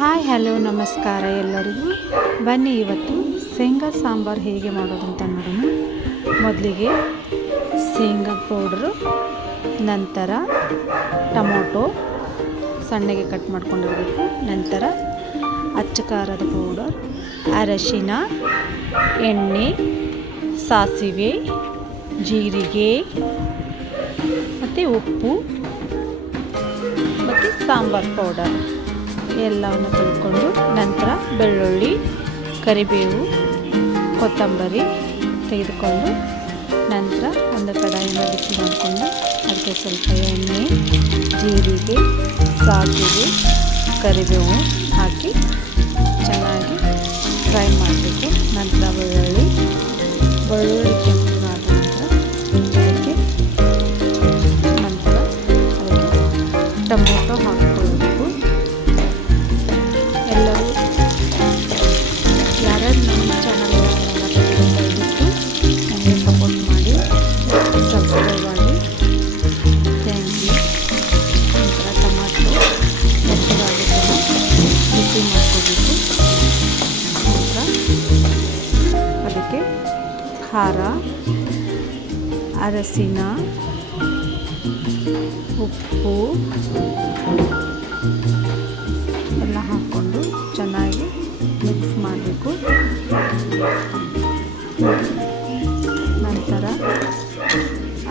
Hi, hello, ನಮಸ್ಕಾರ ಎಲ್ಲರಿಗೂ. ಬನ್ನಿ ಇವತ್ತು ಶೇಂಗಾ ಸಾಂಬಾರು ಹೇಗೆ ಮಾಡೋದಂತ ನೋಡೋಣ. ಮೊದಲಿಗೆ ಶೇಂಗಾ ಪೌಡ್ರು, ನಂತರ ಟೊಮೊಟೊ ಸಣ್ಣಗೆ ಕಟ್ ಮಾಡ್ಕೊಂಡಿರಬೇಕು. ನಂತರ ಅಚ್ಚ ಖಾರದ ಪೌಡರ್, ಅರಶಿನ, ಎಣ್ಣೆ, ಸಾಸಿವೆ, ಜೀರಿಗೆ, ಮತ್ತು ಉಪ್ಪು, ಮತ್ತು ಸಾಂಬಾರು ಪೌಡರ್. ಎಲ್ಲವನ್ನು ತೊಳ್ಕೊಂಡು ನಂತರ ಬೆಳ್ಳುಳ್ಳಿ, ಕರಿಬೇವು, ಕೊತ್ತಂಬರಿ ತೆಗೆದುಕೊಂಡು ನಂತರ ಒಂದು ಕಡಾಯಿನ ಬಿಸಿ ಮಾಡಿಕೊಂಡು ಅದಕ್ಕೆ ಸ್ವಲ್ಪ ಎಣ್ಣೆ, ಜೀರಿಗೆ, ಸಾಸಿವೆ, ಕರಿಬೇವು ಹಾಕಿ ಚೆನ್ನಾಗಿ ಫ್ರೈ ಮಾಡಬೇಕು ನಂತರ ಬೆಳ್ಳುಳ್ಳಿ ಬೆಳ್ಳುಳ್ಳಿ ಕೆಂಪಗಾದ ನಂತರ ಅದಕ್ಕೆ ನಂತರ ಅದಕ್ಕೆ ಟೊಮೊಟೊ ಹಾಕ್ಕೊಳ್ಬೇಕು ಖಾರ, ಅರಸಿನ ಉಪ್ಪು ಎಲ್ಲ ಹಾಕ್ಕೊಂಡು ಚೆನ್ನಾಗಿ ಮಿಕ್ಸ್ ಮಾಡಬೇಕು. ನಂತರ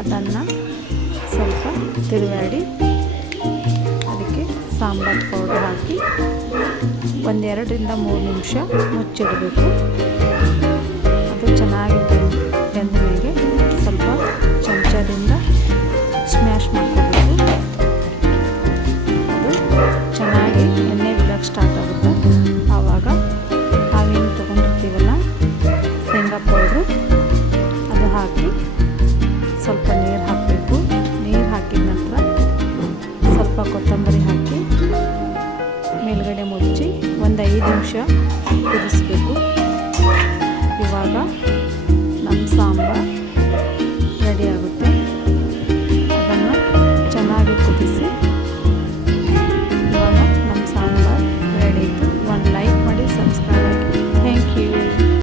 ಅದನ್ನು ಸ್ವಲ್ಪ ತಿರುವಾಡಿ ಅದಕ್ಕೆ ಸಾಂಬಾರು ಪೌಡರ್ ಹಾಕಿ ಒಂದೆರಡರಿಂದ ಮೂರು ನಿಮಿಷ ಮುಚ್ಚಿಡಬೇಕು. ಹಾಕಿ ಸ್ವಲ್ಪ ನೀರು ಹಾಕಬೇಕು. ನೀರು ಹಾಕಿದ ನಂತರ ಸ್ವಲ್ಪ ಕೊತ್ತಂಬರಿ ಹಾಕಿ ಮೇಲ್ಗಡೆ ಮುಚ್ಚಿ ಒಂದು ಐದು ನಿಮಿಷ ಕುದಿಸ್ಬೇಕು. ಇವಾಗ